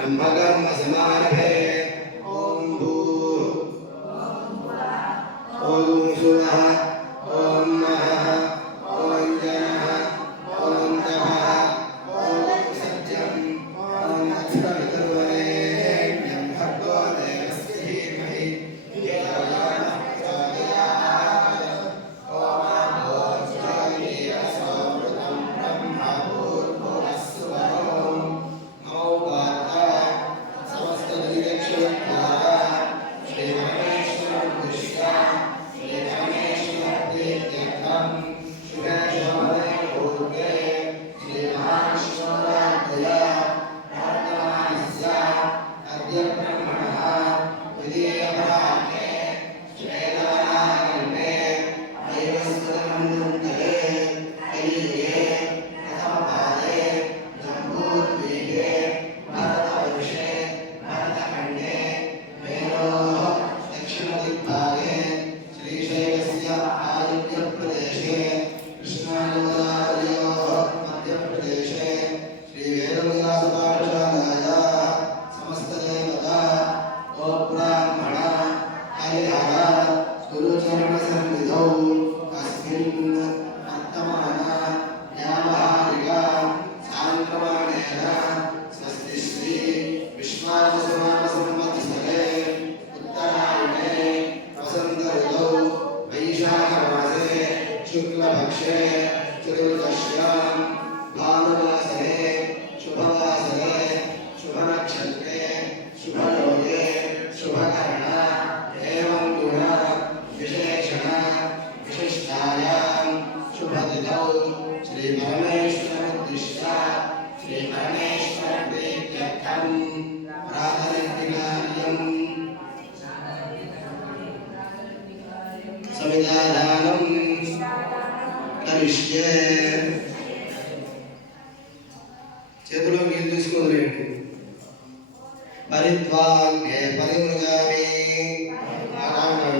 ब्रह्मकर्म समारभे। ओम भूः शुभतिथौ श्रीपरमेश्वरोद्दिश्य श्रीपरमेश्वरप्रीत्यर्थं प्रातरिकार्यम् संविधानं కరిష్యే చేతిలో నీళ్ళు తీసుకుని పరిత్వాగ్నే పరిమృగామి డాక్టర్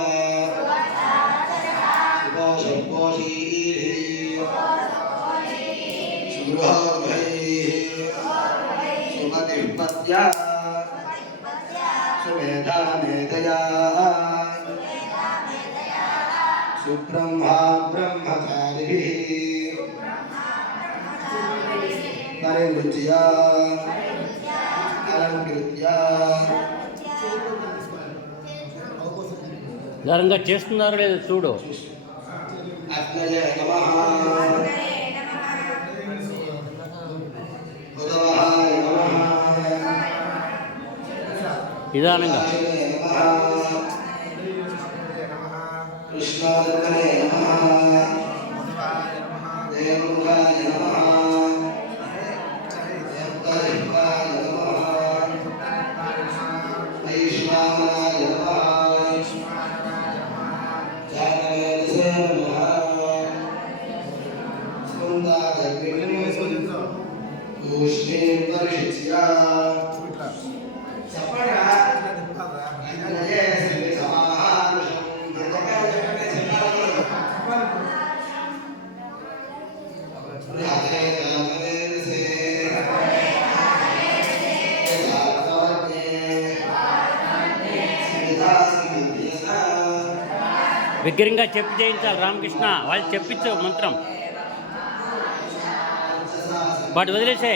సుమతిः పత్యా సుమేధా మేధయా సుబ్రహ్మా నిదానంగా చేస్తున్నారో లేదో చూడు. అగ్నయ నిదానంగా. కృష్ణ విగ్రహంగా చెప్పి చేయించాలి రామకృష్ణ. వాళ్ళు చెప్పించు మంత్రం. వాటి వదిలేసే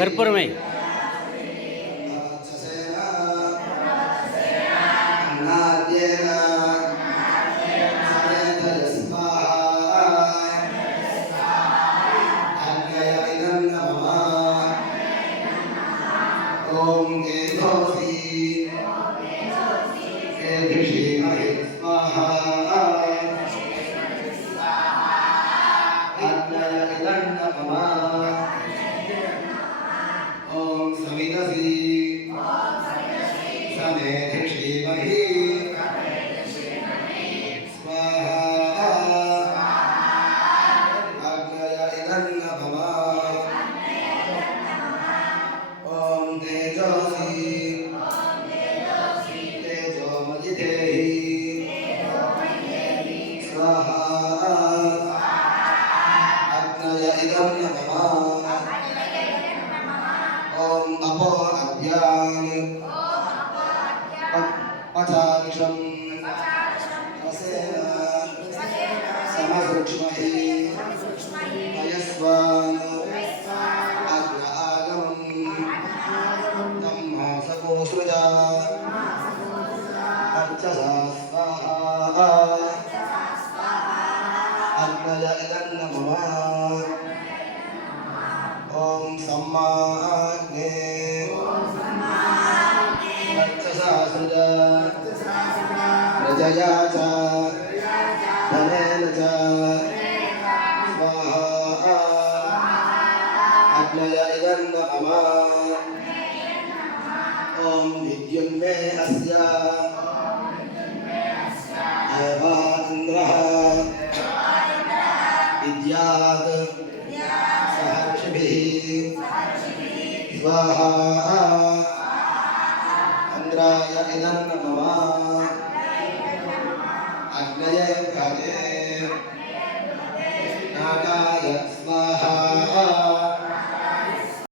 కర్పూరమై. igreja. ॐ सम्माग्ने वर्चसा सृजा प्रजया च धनेन च स्वाहा अग्नय इदं नमः ॐ विद्युन्मे अस्य अग्नाय इदं नमः अग्नय भवे नागाय